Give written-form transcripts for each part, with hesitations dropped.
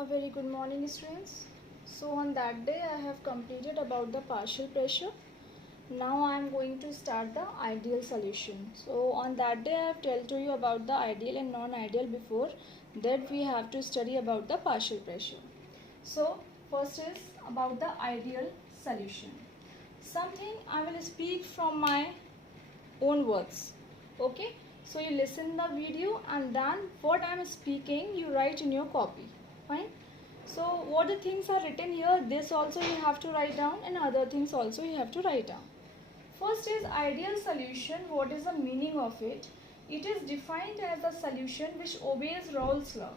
A very good morning, students. So on that day I have completed about the partial pressure. Now I am going to start the ideal solution. So on that day I have told to you about the ideal and non-ideal. Before that we have to study about the partial pressure. So first is about the ideal solution. Something I will speak from my own words. Okay, so you listen the video and then what I am speaking you write in your copy. Fine. So what the things are written here, this also you have to write down and other things also you have to write down. First is ideal solution. What is the meaning of it? It is defined as a solution which obeys Raoult's law.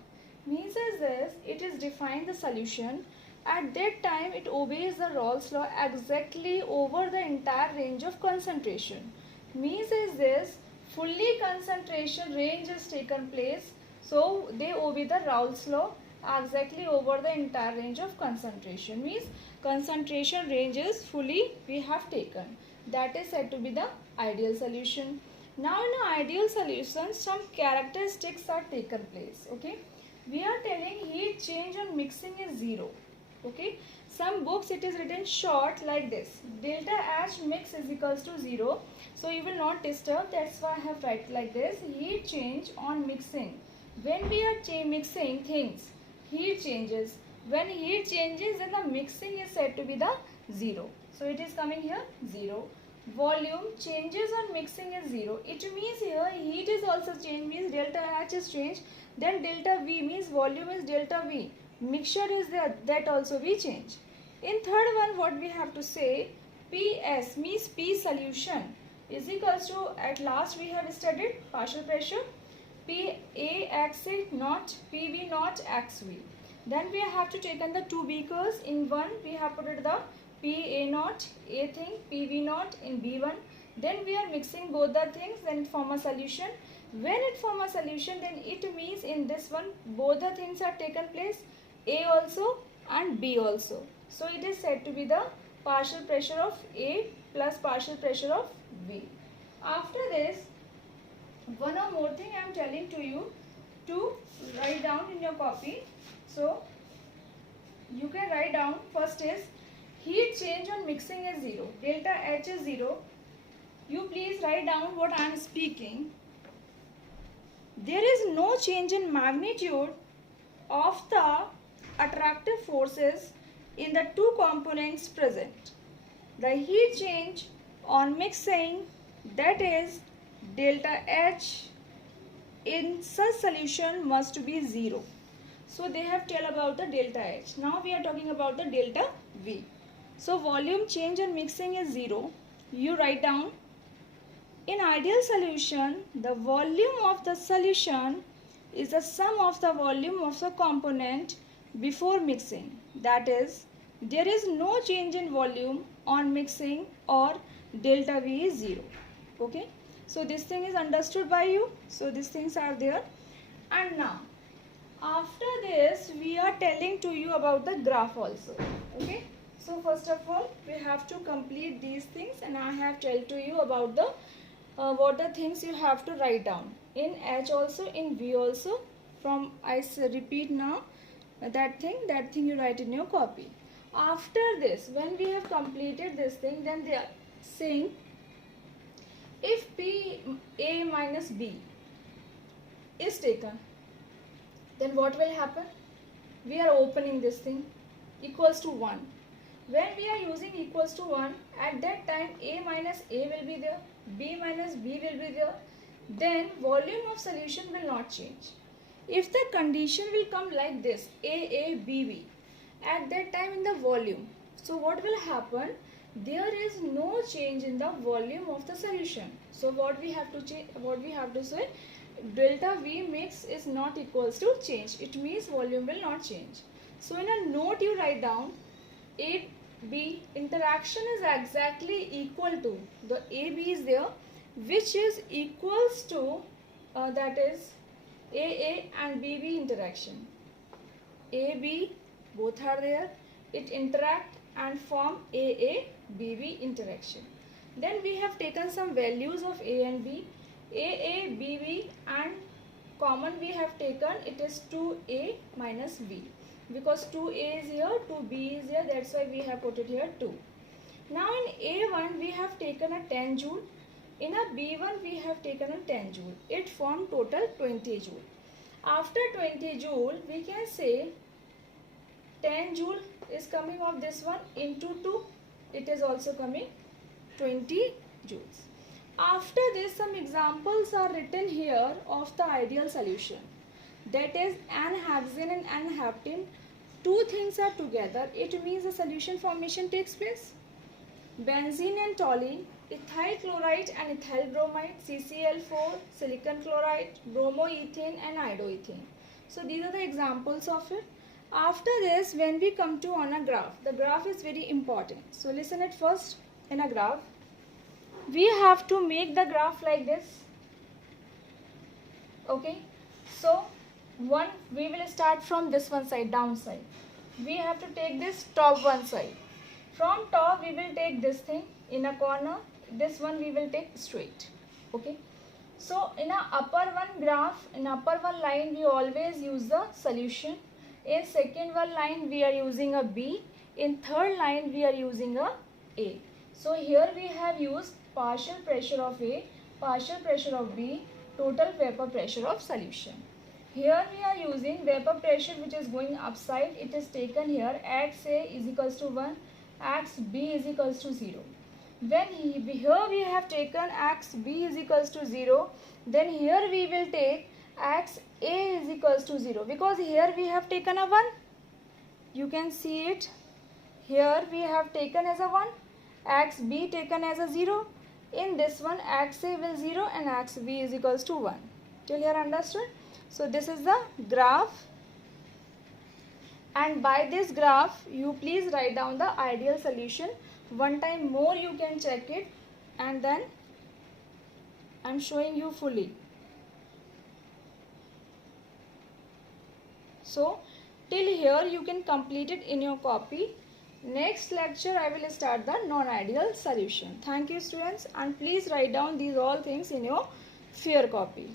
Means as this, it is defined the solution. At that time, it obeys the Raoult's law exactly over the entire range of concentration. Means as this, fully concentration range is taken place. So they obey the Raoult's law exactly over the entire range of concentration. Means concentration range is fully we have taken. That is said to be the ideal solution. Now in an ideal solution, some characteristics are taken place. Okay, we are telling heat change on mixing is 0. Okay, some books it is written short like this, delta H mix is equals to 0. So you will not disturb, that's why I have write like this, heat change on mixing. When we are mixing things, heat changes. When heat changes, then the mixing is said to be the 0. So it is coming here 0. Volume changes on mixing is 0. It means here heat is also changed, means delta H is changed. Then delta V means volume is delta V. Mixture is there, that also we change. In third one, what we have to say, PS means P solution is equals to, at last we have studied partial pressure, PA x naught, PV naught xV. Then we have to take on the two beakers. In one we have put it the PA naught, A thing, PV naught in B1. Then we are mixing both the things, then form a solution. When it form a solution, then it means in this one both the things are taken place, A also and B also. So it is said to be the partial pressure of A plus partial pressure of V. After this, one or more thing I am telling to you to write down in your copy. So you can write down, first is heat change on mixing is 0, delta H is 0. You please write down what I am speaking. There is no change in magnitude of the attractive forces in the two components present. The heat change on mixing, that is delta H in such solution must be 0. So they have tell about the delta H. Now we are talking about the delta V. So volume change on mixing is 0. You write down, in ideal solution, the volume of the solution is the sum of the volume of the component before mixing. That is, there is no change in volume on mixing or delta V is 0. Okay. So this thing is understood by you. So these things are there. And now, after this, we are telling to you about the graph also. Okay. So first of all, we have to complete these things, and I have told to you about the what the things you have to write down in H also, in V also. From I repeat now, that thing you write in your copy. After this, when we have completed this thing, then they are saying if PA minus B is taken, then what will happen? We are opening this thing, equals to 1. When we are using equals to 1, at that time A minus A will be there, B minus B will be there. Then volume of solution will not change. If the condition will come like this, A, B, B, at that time in the volume, so what will happen? There is no change in the volume of the solution. So what we have to change, what we have to say, delta V mix is not equals to change. It means volume will not change. So in a note you write down, A, B interaction is exactly equal to, the AB is there, which is equals to, that is AA and BB interaction. AB, both are there, it interact and form AA, BB interaction. Then we have taken some values of A and B. AA, BB and common we have taken, it is 2A minus B. because 2a is here, 2b is here, that's why we have put it here 2. Now in A1 we have taken a 10 joule, in a B1 we have taken a 10 joule. It formed total 20 joule. After 20 joule we can say 10 joule is coming of this one into 2, it is also coming 20 joules. After this, some examples are written here of the ideal solution. That is N-hexane and N-heptene. Two things are together. It means the solution formation takes place. Benzene and toluene, ethyl chloride and ethyl bromide, CCl4, silicon chloride, bromoethane and iodoethane. So these are the examples of it. After this, when we come to on a graph, the graph is very important. So listen at first. In a graph, we have to make the graph like this. Okay, so we will start from this one side, down side. We have to take this top one side. From top we will take this thing in a corner, this one we will take straight. Okay, so in a upper one graph, in upper one line we always use the solution. In second one line we are using a B, in third line we are using a A. So here we have used partial pressure of A, partial pressure of B, total vapor pressure of solution. Here we are using vapor pressure which is going upside. It is taken here, x A is equals to 1, x B is equals to 0. When here we have taken x B is equals to 0, then here we will take x A is equals to 0, because here we have taken a 1. You can see it. Here we have taken as a 1, x B taken as a 0. In this one, x A will 0 and x B is equals to 1. Till here understood? So this is the graph, and by this graph you please write down the ideal solution. One time more you can check it, and then I am showing you fully. So till here you can complete it in your copy. Next lecture I will start the non-ideal solution. Thank you students, and please write down these all things in your fair copy.